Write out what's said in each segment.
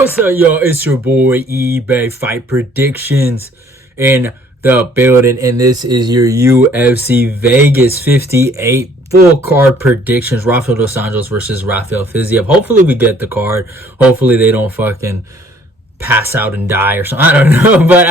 What's up, y'all? It's your boy eBay Fight Predictions in the building, and this is your UFC Vegas 58 full card predictions. Rafael dos Anjos versus Rafael Fiziev. Hopefully we get the card. Hopefully they don't fucking pass out and die or something. I don't know, but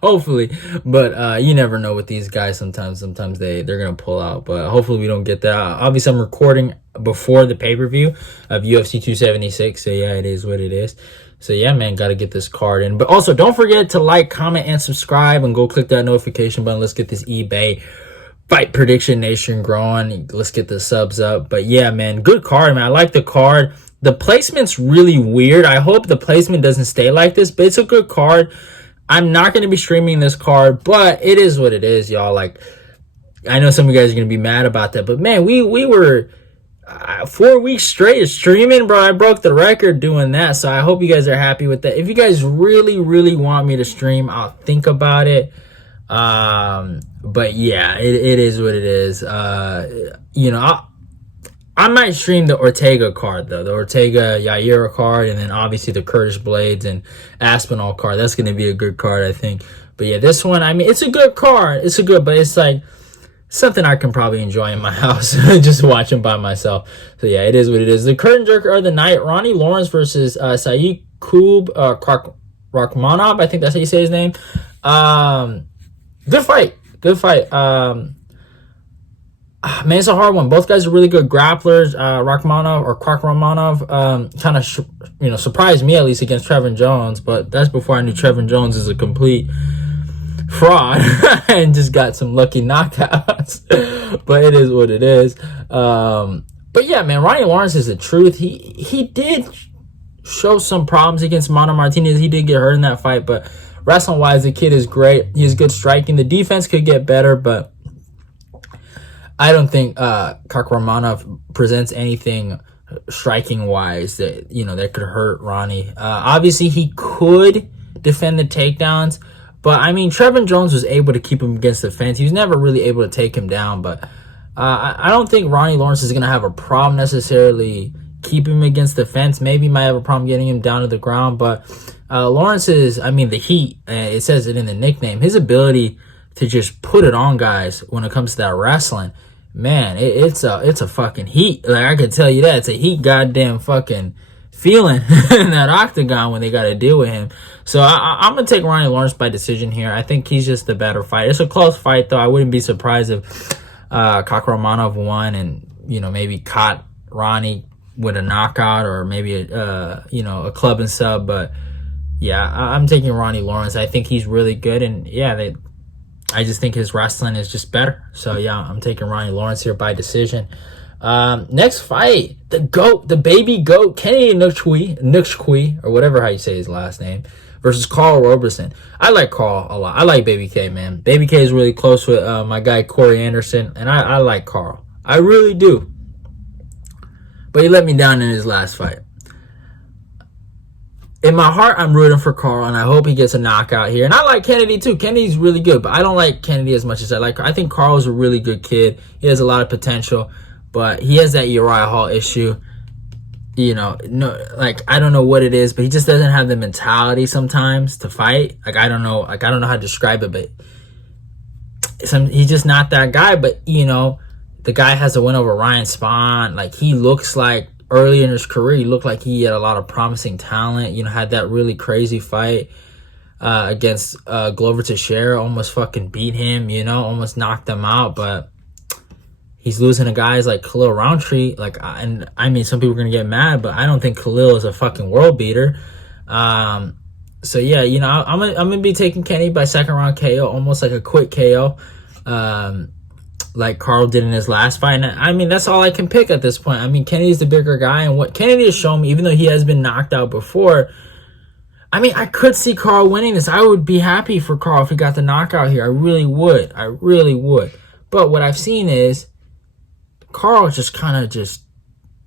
hopefully. But you never know with these guys. Sometimes they're gonna pull out, but hopefully we don't get that. Obviously I'm recording before the pay-per-view of UFC 276, so yeah, it is what it is. So yeah, man, gotta get this card in. But also don't forget to like, comment, and subscribe, and go click that notification button. Let's get this eBay Fight Prediction Nation growing. Let's get the subs up. But yeah, man, good card, man. I like the card. The placement's really weird. I hope the placement doesn't stay like this, but it's a good card. I'm not going to be streaming this card, but it is what it is, y'all. Like, I know some of you guys are going to be mad about that, but man, we were 4 weeks straight streaming, bro. I broke the record doing that, so I hope you guys are happy with that. If you guys really want me to stream, I'll think about it. But yeah, it is what it is. You know, I might stream the Ortega card, though. The Ortega Yaira card, and then obviously the Kurdish Blades and Aspinall card. That's going to be a good card, I think. But yeah, this one, I mean, it's a good card. It's a good, but it's like something I can probably enjoy in my house, just watching by myself. So yeah, it is what it is. The curtain jerker of the night, Ronnie Lawrence versus Saeed Rachmanov. I think that's how you say his name. Good fight. Good fight. Man, it's a hard one. Both guys are really good grapplers. Rachmanov kind of surprised me, at least, against Trevin Jones, but that's before I knew Trevin Jones is a complete fraud and just got some lucky knockouts. But it is what it is. But yeah, man, Ronnie Lawrence is the truth. He did show some problems against Mano Martinez. He did get hurt in that fight, but wrestling wise, the kid is great. He has good striking. The defense could get better, but I don't think Kakramanov presents anything striking wise that that could hurt Ronnie. Obviously he could defend the takedowns, but I mean Trevin Jones was able to keep him against the fence. He was never really able to take him down, but I don't think Ronnie Lawrence is gonna have a problem necessarily keeping him against the fence. Maybe he might have a problem getting him down to the ground, but Lawrence is, I mean, the heat, it says it in the nickname, his ability to just put it on guys when it comes to that wrestling, man, it's a fucking heat. Like, I can tell you that. It's a heat goddamn fucking feeling in that octagon when they got to deal with him. So I'm going to take Ronnie Lawrence by decision here. I think he's just the better fighter. It's a close fight, though. I wouldn't be surprised if Kakramanov won and, maybe caught Ronnie with a knockout or maybe a club and sub. But yeah, I'm taking Ronnie Lawrence. I think he's really good, and yeah, I just think his wrestling is just better. So yeah, I'm taking Ronnie Lawrence here by decision. Next fight, the GOAT, the baby GOAT, Kenny Nukshkui, or whatever how you say his last name, versus Karl Roberson. I like Karl a lot. I like Baby K, man. Baby K is really close with my guy Corey Anderson, and I like Karl. I really do. But he let me down in his last fight. In my heart, I'm rooting for Karl, and I hope he gets a knockout here. And I like Kennedy, too. Kennedy's really good, but I don't like Kennedy as much as I like her. I think Karl's a really good kid. He has a lot of potential, but he has that Uriah Hall issue. I don't know what it is, but he just doesn't have the mentality sometimes to fight. I don't know how to describe it, but he's just not that guy. But, the guy has a win over Ryan Spahn. Like, he looks like, early in his career, he looked like he had a lot of promising talent. Had that really crazy fight against Glover Teixeira. Almost fucking beat him, almost knocked him out. But he's losing to guys like Khalil Roundtree. And I mean, some people are going to get mad, but I don't think Khalil is a fucking world beater. So yeah, I'm going to be taking Kenny by second round KO, almost like a quick KO. Like Karl did in his last fight. And I mean, that's all I can pick at this point. I mean, Kennedy's the bigger guy, and what Kennedy has shown me, even though he has been knocked out before, I mean, I could see Karl winning this. I would be happy for Karl if he got the knockout here. I really would. But what I've seen is Karl just kind of just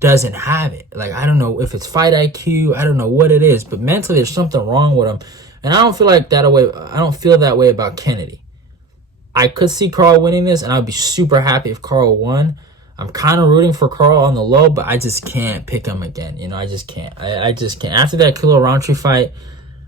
doesn't have it. Like, I don't know if it's fight IQ. I don't know what it is, but mentally there's something wrong with him. And I don't feel like that way. I don't feel that way about Kennedy. I could see Karl winning this, and I'd be super happy if Karl won. I'm kind of rooting for Karl on the low, but I just can't pick him again. You know, I just can't. I just can't. After that Kilo Roundtree fight,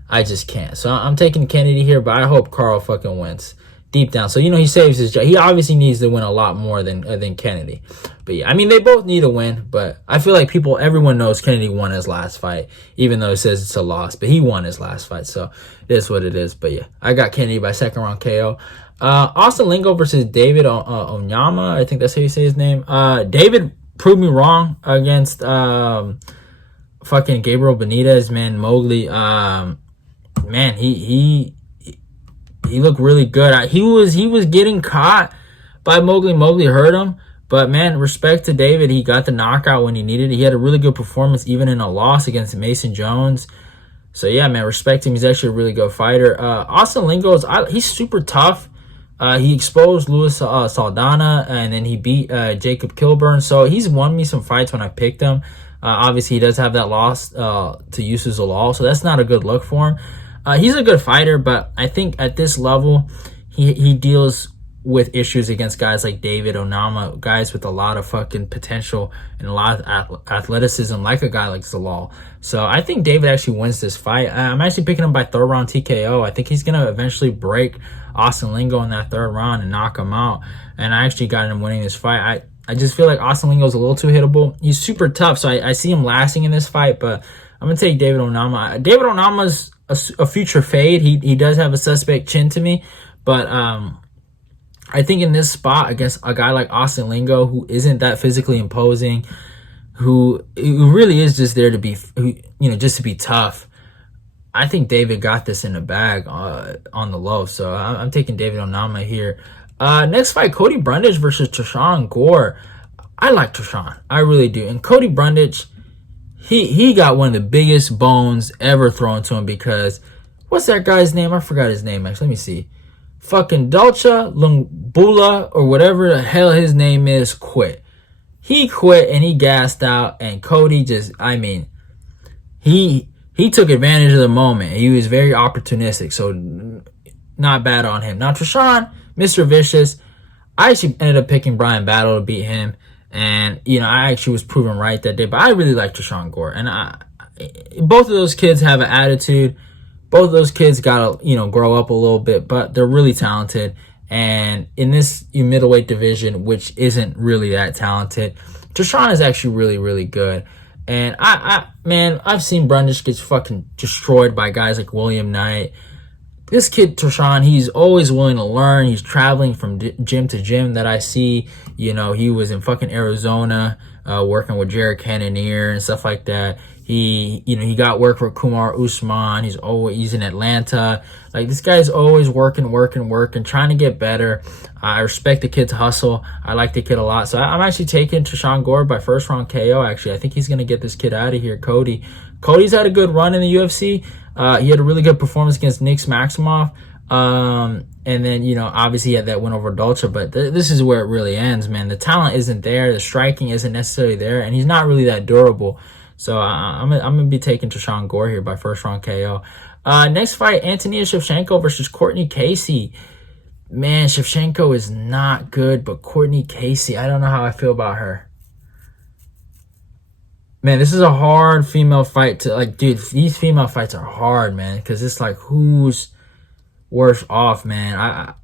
I just can't. So I'm taking Kennedy here, but I hope Karl fucking wins deep down. So, you know, he saves his job. He obviously needs to win a lot more than Kennedy. But yeah, I mean, they both need to win, but I feel like everyone knows Kennedy won his last fight, even though it says it's a loss, but he won his last fight. So it is what it is. But yeah, I got Kennedy by second round KO. Austin Lingo versus David Onama. I think that's how you say his name. David proved me wrong against fucking Gabriel Benitez, man. Mowgli. Man, he looked really good. He was getting caught by Mowgli. Mowgli hurt him. But, man, respect to David. He got the knockout when he needed it. He had a really good performance even in a loss against Mason Jones. So, yeah, man, respect him. He's actually a really good fighter. Austin Lingo, he's super tough. He exposed Luis Saldana, and then he beat Jacob Kilburn. So he's won me some fights when I picked him. Obviously, he does have that loss to Yusuf Zalal, so that's not a good look for him. He's a good fighter, but I think at this level, he deals with issues against guys like David Onama, guys with a lot of fucking potential and a lot of athleticism, like a guy like Zalal. So I think David actually wins this fight. I'm actually picking him by third round TKO. I think he's going to eventually break Austin Lingo in that third round and knock him out. And I actually got him winning this fight. I just feel like Austin Lingo is a little too hittable. He's super tough, so I see him lasting in this fight, but I'm going to take David Onama. David Onama's a future fade. He does have a suspect chin to me, but I think in this spot against a guy like Austin Lingo, who isn't that physically imposing, who really is just there to be, just to be tough, I think David got this in the bag on the low. So I'm taking David Onama here. Next fight, Cody Brundage versus Tershawn Gore. I like Tershawn. I really do. And Cody Brundage, he got one of the biggest bones ever thrown to him because, what's that guy's name? I forgot his name, actually. Let me see. Fucking Dolce Lungbula, or whatever the hell his name is, quit. He quit and he gassed out, and Cody just, he took advantage of the moment. He was very opportunistic, so not bad on him. Now, Tershawn, Mr. Vicious, I actually ended up picking Brian Battle to beat him, and, I actually was proven right that day, but I really like Tershawn Gore, and both of those kids have an attitude. Both of those kids got to, grow up a little bit, but they're really talented. And in this middleweight division, which isn't really that talented, Tershawn is actually really, really good. And I've seen Brundage get fucking destroyed by guys like William Knight. This kid, Tershawn, he's always willing to learn. He's traveling from gym to gym that I see. He was in fucking Arizona, working with Jared Cannonier and stuff like that. He got work for Kumar Usman. He's in Atlanta. Like, this guy's always working, trying to get better. I respect the kid's hustle. I like the kid a lot. So I'm actually taking Tershawn Gore by first round KO, actually. I think he's going to get this kid out of here, Cody. Cody's had a good run in the UFC. He had a really good performance against Nick Maximoff. And then, obviously he had that win over Dolce, but this is where it really ends, man. The talent isn't there. The striking isn't necessarily there, and he's not really that durable. So I'm going to be taking Tershawn Gore here by first round KO. Next fight, Antonia Shevchenko versus Courtney Casey. Man, Shevchenko is not good, but Courtney Casey, I don't know how I feel about her. Man, this is a hard female fight to, dude, these female fights are hard, man, because it's like, who's worse off, man?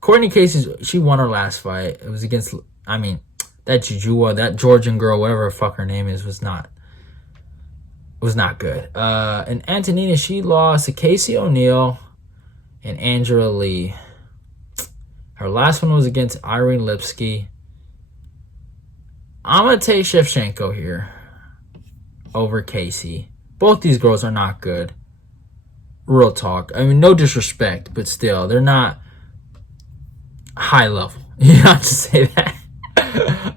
Courtney Casey, she won her last fight. It was against, that Jujua, that Georgian girl, whatever the fuck her name is, was not good. And Antonina, she lost to Casey O'Neill and Angela Lee. Her last one was against Irene Lipsky. I'm going to take Shevchenko here over Casey. Both these girls are not good. Real talk. No disrespect, but still, they're not high level. You have to say that.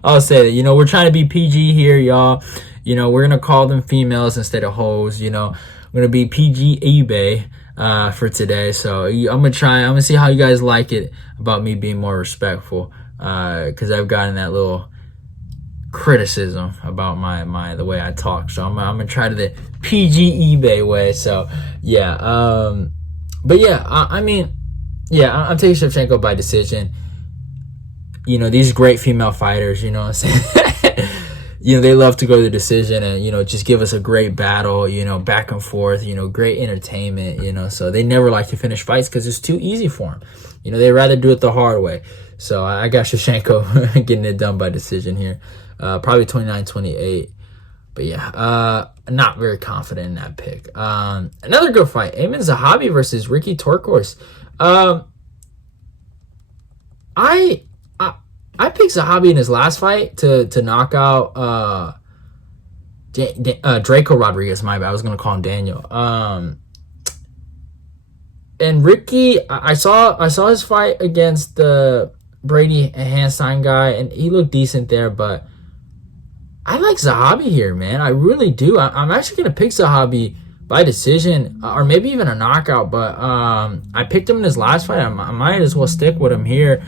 I'll say that. We're trying to be PG here, y'all. We're going to call them females instead of hoes. I'm going to be PG eBay for today. So I'm going to see how you guys like it about me being more respectful. Because I've gotten that little criticism about the way I talk. So I'm going to try to the PG eBay way. So, yeah. But yeah, I'm taking Shevchenko by decision. these great female fighters, you know what I'm saying? They love to go to the decision and, just give us a great battle, back and forth, great entertainment, so they never like to finish fights because it's too easy for them. They'd rather do it the hard way. So I got Shevchenko getting it done by decision here. Probably 29-28. But yeah, not very confident in that pick. Another good fight. Aiemann Zahabi versus Ricky Turcios. I picked Zahabi in his last fight to knock out Draco Rodriguez. My bad. I was gonna call him Daniel. And Ricky, I saw his fight against the Brady Hanstein guy, and he looked decent there. But I like Zahabi here, man. I really do. I'm actually gonna pick Zahabi by decision, or maybe even a knockout, but I picked him in his last fight. I might as well stick with him here.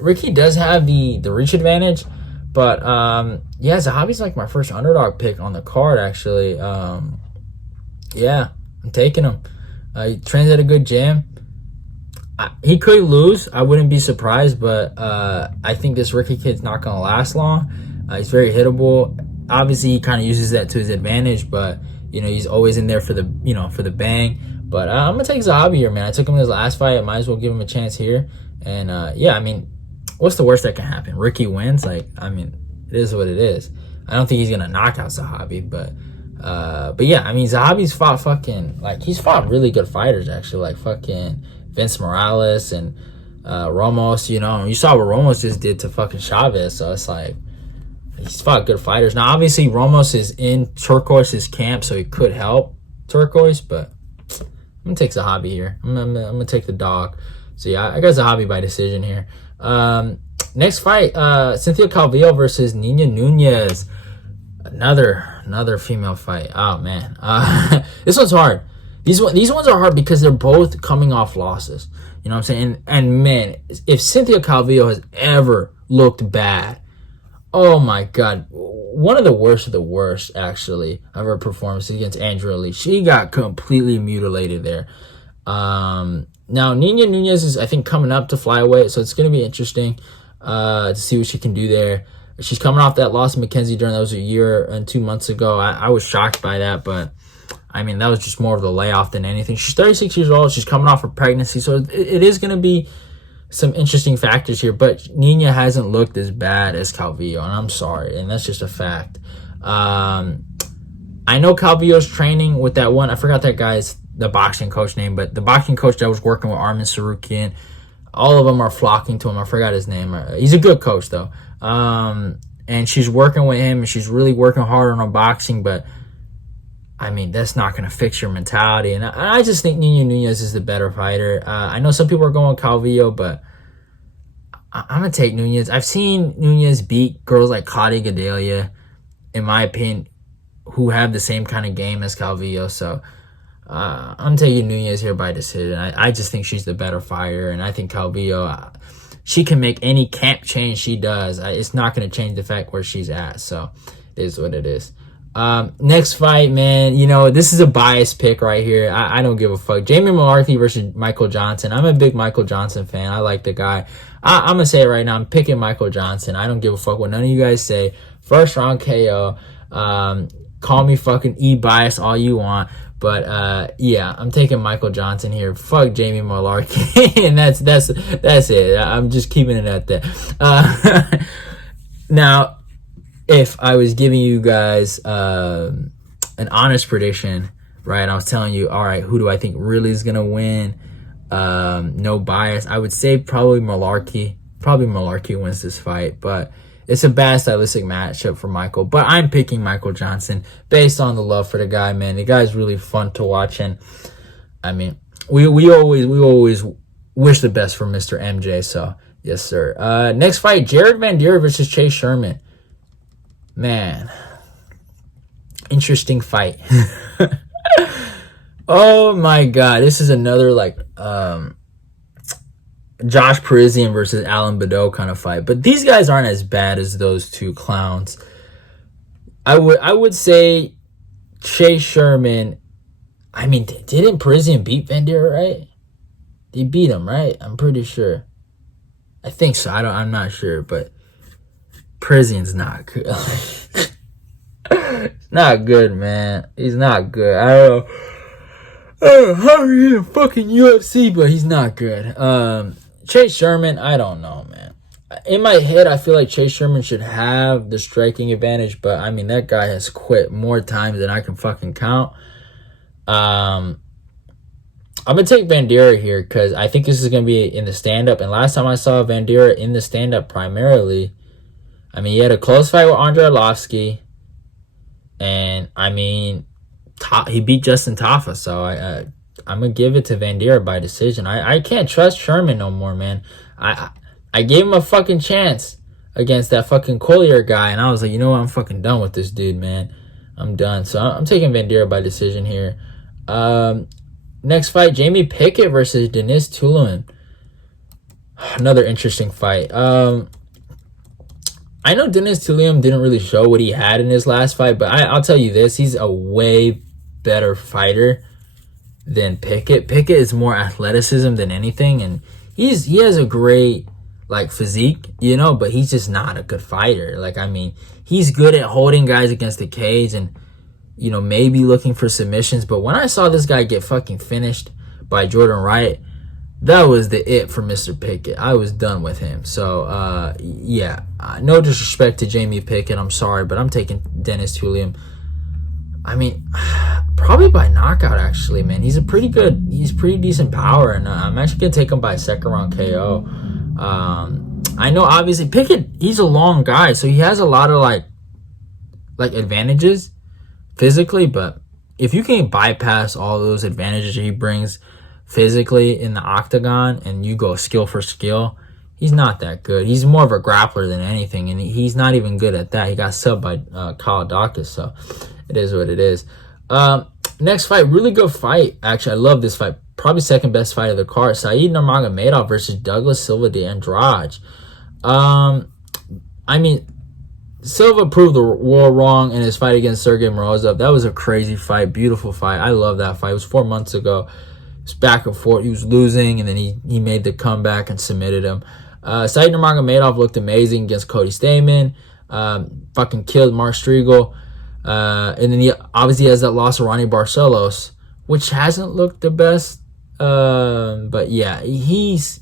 Ricky does have the reach advantage, but yeah, Zahabi's like my first underdog pick on the card, actually. Yeah, I'm taking him. He trains at a good gym. He could lose. I wouldn't be surprised, but I think this Ricky kid's not going to last long. He's very hittable. Obviously, he kind of uses that to his advantage, but he's always in there for the for the bang. But I'm gonna take Zahabi here, man. I took him in his last fight. I might as well give him a chance here. And yeah, I mean, what's the worst that can happen? Ricky wins. Like, I mean, it is what it is. I don't think he's gonna knock out Zahabi, but yeah, I mean, Zahabi's fought he's fought really good fighters actually, like fucking Vince Morales and Ramos. You saw what Ramos just did to fucking Chavez, so it's like, he's fought good fighters. Now, obviously, Ramos is in Turcios' camp, so he could help Turcios, but I'm going to take Zahabi here. I'm going to take the dog. So, yeah, I got Zahabi by decision here. Next fight, Cynthia Calvillo versus Nina Nunes. Another female fight. Oh, man. This one's hard. These ones are hard because they're both coming off losses. You know what I'm saying? And man, if Cynthia Calvillo has ever looked bad, oh my God, one of the worst, actually, of her performances against Andrea Lee. She got completely mutilated there. Now, Nina Nunes is, I think, coming up to flyweight, so it's going to be interesting to see what she can do there. She's coming off that loss to Mackenzie Dern. That was a year and 2 months ago. I was shocked by that, but I mean, that was just more of the layoff than anything. She's 36 years old. She's coming off her pregnancy, so it is going to be some interesting factors here, but Nina hasn't looked as bad as Calvillo, and I'm sorry, and that's just a fact. I know Calvillo's training with that one. I forgot that guy's the boxing coach name, but the boxing coach that was working with Armen Sarukian, all of them are flocking to him. I forgot his name. He's a good coach, though. And she's working with him, and she's really working hard on her boxing, but I mean, that's not going to fix your mentality. And I just think Nina Nunes is the better fighter. I know some people are going Calvillo, but I'm going to take Nunes. I've seen Nunes beat girls like Cody Gadelia, in my opinion, who have the same kind of game as Calvillo. So I'm taking Nunes here by decision. I just think she's the better fighter. And I think Calvillo, she can make any camp change she does. It's not going to change the fact where she's at. So it is what it is. Next fight, man, this is a biased pick right here. I don't give a fuck. Jamie Mullarkey versus Michael Johnson. I'm a big Michael Johnson fan. I like the guy. I'm gonna say it right now. I'm picking Michael Johnson. I don't give a fuck what none of you guys say. First round KO. Call me fucking E-bias all you want. But, yeah, I'm taking Michael Johnson here. Fuck Jamie Mullarkey. And that's it. I'm just keeping it at that. Now, if I was giving you guys an honest prediction, right, I was telling you, all right, who do I think really is going to win? No bias. I would say probably Mullarkey. Probably Mullarkey wins this fight, but it's a bad stylistic matchup for Michael. But I'm picking Michael Johnson based on the love for the guy, man. The guy's really fun to watch, and I mean, we always wish the best for Mr. MJ. So yes, sir. Next fight, Jared Vanderaa versus Chase Sherman. Man, interesting fight. Oh my God, this is another Josh Parisian versus Alan Badeau kind of fight, but these guys aren't as bad as those two clowns. I would say Chase Sherman. I mean, didn't Parisian beat Vanderaa, right? They beat him, right? I'm pretty sure. I think so. I'm not sure, but Petrosyan's not good. He's not good, man. He's not good. I don't know how he's in fucking UFC, but he's not good. Chase Sherman, I don't know, man. In my head, I feel like Chase Sherman should have the striking advantage, but I mean, that guy has quit more times than I can fucking count. I'm going to take Vanderaa here because I think this is going to be in the stand-up. And last time I saw Vanderaa in the stand-up primarily, I mean, he had a close fight with Andre Arlovski. And, I mean, he beat Justin Tafa. So, I'm going to give it to Vanderaa by decision. I can't trust Sherman no more, man. I gave him a fucking chance against that fucking Collier guy. And I was like, you know what? I'm fucking done with this dude, man. I'm done. So, I'm taking Vanderaa by decision here. Next fight, Jamie Pickett versus Denis Tiuliulin. Another interesting fight. I know Denis Tiuliulin didn't really show what he had in his last fight, but I'll tell you this. He's a way better fighter than Pickett. Pickett is more athleticism than anything, and he has a great, like, physique, you know, but he's just not a good fighter. Like, I mean, he's good at holding guys against the cage and, you know, maybe looking for submissions. But when I saw this guy get fucking finished by Jordan Wright, that was the it for Mr. Pickett. I was done with him. So, yeah, no disrespect to Jamie Pickett. I'm sorry, but I'm taking Denis Tiuliulin. I mean, probably by knockout, actually, man. He's pretty decent power, and I'm actually going to take him by a second round KO. I know, obviously, Pickett, he's a long guy, so he has a lot of, like advantages physically, but if you can bypass all those advantages he brings physically in the octagon and you go skill for skill, he's not that good. He's more of a grappler than anything, and he's not even good at that. He got subbed by Kyle Dawkins, so it is what it is. Next fight, really good fight. Actually, I love this fight. Probably second best fight of the card. Said Nurmagomedov versus Douglas Silva de Andrade. I mean, Silva proved the world wrong in his fight against Sergey Morozov. That was a crazy fight, beautiful fight. I love that fight. It was 4 months ago. It was back and forth. He was losing, and then he made the comeback and submitted him. Said Nurmagomedov looked amazing against Cody Stamen. Fucking killed Mark Striegel. And then he obviously has that loss of Ronnie Barcelos, which hasn't looked the best. But yeah, he's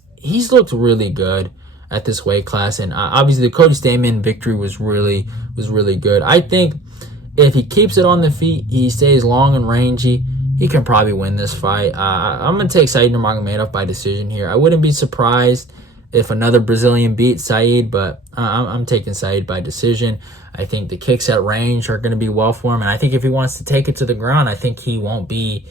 looked really good at this weight class, and obviously the Cody Stamen victory was really good. I think if he keeps it on the feet, he stays long and rangy, he can probably win this fight. I'm gonna take Said Nurmagomedov by decision here. I wouldn't be surprised if another Brazilian beat Said, but I'm taking Said by decision. I think the kicks at range are going to be well for him, and I think if he wants to take it to the ground, I think he won't be,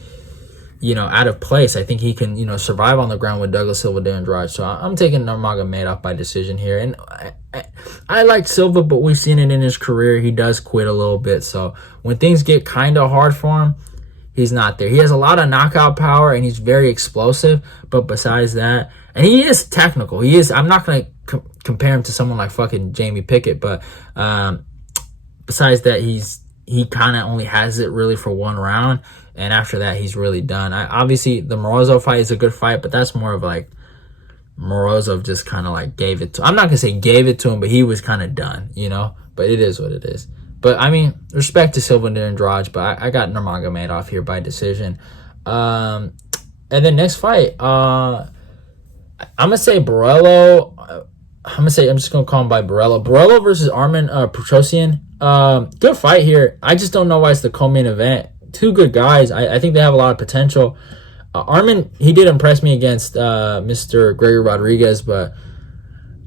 you know, out of place. I think he can, you know, survive on the ground with Douglas Silva de Andrade. So I'm taking Nurmagomedov by decision here. And I like Silva, but we've seen it in his career. He does quit a little bit. So when things get kind of hard for him, he's not there. He has a lot of knockout power, and he's very explosive. But besides that, and he is technical. He is. I'm not going to compare him to someone like fucking Jamie Pickett, but besides that, he kind of only has it really for one round. And after that, he's really done. Obviously, the Morozov fight is a good fight, but that's more of like Morozov just kind of like gave it to. I'm not going to say gave it to him, but he was kind of done, you know? But it is what it is. But, I mean, respect to Silva de Andrade, but I got Nurmagomedov here by decision. And then next fight, I'm going to say Borralho. I'm just going to call him by Borralho. Borralho versus Armen Petrosyan. Good fight here. I just don't know why it's the co-main event. Two good guys. I think they have a lot of potential. Armen, he did impress me against Mr. Gregory Rodriguez, but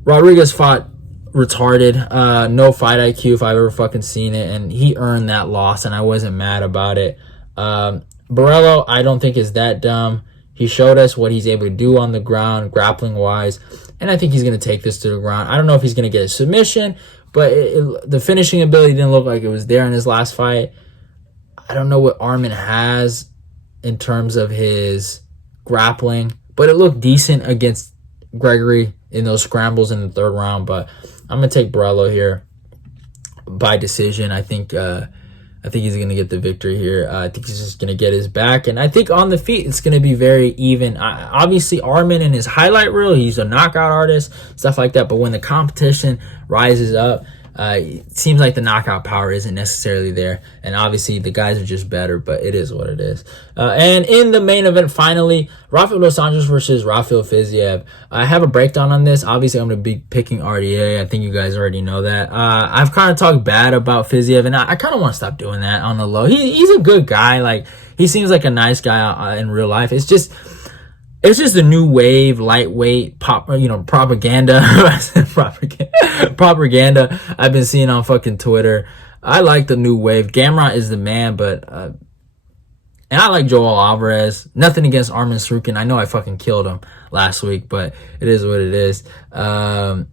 Rodriguez fought retarded. No fight IQ if I've ever fucking seen it, and he earned that loss, and I wasn't mad about it. Borralho, I don't think is that dumb. He showed us what he's able to do on the ground, grappling-wise, and I think he's going to take this to the ground. I don't know if he's going to get a submission, but the finishing ability didn't look like it was there in his last fight. I don't know what Armen has in terms of his grappling, but it looked decent against Gregory in those scrambles in the third round. But I'm going to take Borralho here by decision. I think I think he's going to get the victory here. I think he's just going to get his back. And I think on the feet, it's going to be very even. Obviously, Armen in his highlight reel, he's a knockout artist, stuff like that. But when the competition rises up, it seems like the knockout power isn't necessarily there. And obviously, the guys are just better, but it is what it is. And in the main event, finally, Rafael dos Anjos versus Rafael Fiziev. I have a breakdown on this. Obviously, I'm going to be picking RDA. I think you guys already know that. I've kind of talked bad about Fiziev, and I kind of want to stop doing that on the low. He's a good guy. Like, he seems like a nice guy in real life. It's just the new wave, lightweight propaganda. Propaganda I've been seeing on fucking Twitter. I like the new wave. Gamrot is the man, but and I like Joel Alvarez. Nothing against Armen Srukin. I know I fucking killed him last week, but it is what it is. And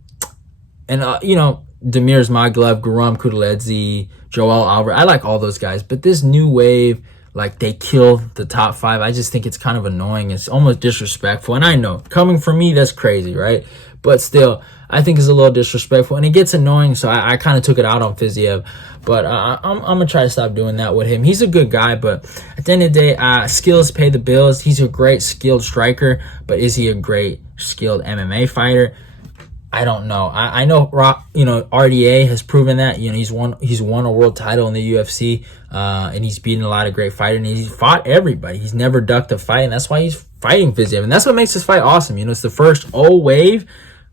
Demir Maglev, Guram Kudeledze, Joel Alvarez. I like all those guys, but this new wave, like, they kill the top 5. I just think it's kind of annoying. It's almost disrespectful. And I know, coming from me, that's crazy, right? But still, I think it's a little disrespectful. And it gets annoying, so I kind of took it out on Fiziev. But I'm going to try to stop doing that with him. He's a good guy, but at the end of the day, skills pay the bills. He's a great skilled striker, but is he a great skilled MMA fighter? I don't know. I know, RDA has proven that. He's won a world title in the UFC, and he's beaten a lot of great fighters, and he's fought everybody. He's never ducked a fight, and that's why he's fighting Fiziev, and that's what makes this fight awesome. It's the first old wave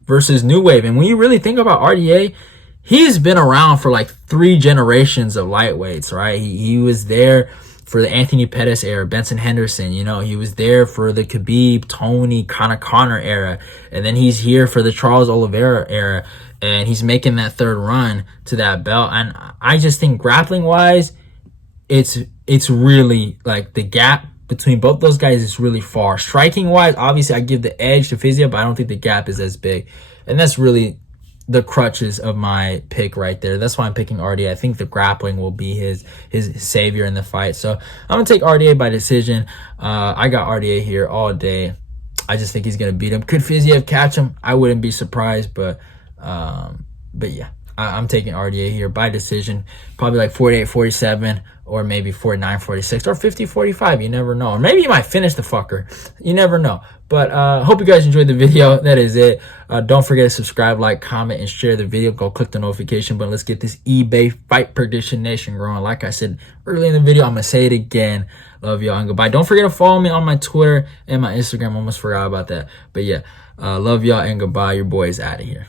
versus new wave, and when you really think about RDA, he's been around for like 3 generations of lightweights, right? He was there for the Anthony Pettis era, Benson Henderson, he was there for the Khabib, Tony, Conor era, and then he's here for the Charles Oliveira era, and he's making that 3rd run to that belt. And I just think grappling-wise, it's really, like, the gap between both those guys is really far. Striking-wise, obviously, I give the edge to Fiziev, but I don't think the gap is as big, and that's really the crutches of my pick right there. That's why I'm picking RDA. I think the grappling will be his savior in the fight. So I'm going to take RDA by decision. I got RDA here all day. I just think he's going to beat him. Could Fiziev catch him? I wouldn't be surprised, but yeah. I'm taking RDA here by decision. Probably like 48-47 or maybe 49-46 or 50-45. You never know. Or maybe you might finish the fucker. You never know. But hope you guys enjoyed the video. That is it. Don't forget to subscribe, like, comment, and share the video. Go click the notification button. Let's get this eBay Fight Prediction Nation growing. Like I said earlier in the video, I'm going to say it again. Love y'all and goodbye. Don't forget to follow me on my Twitter and my Instagram. Almost forgot about that. But yeah, love y'all and goodbye. Your boy is out of here.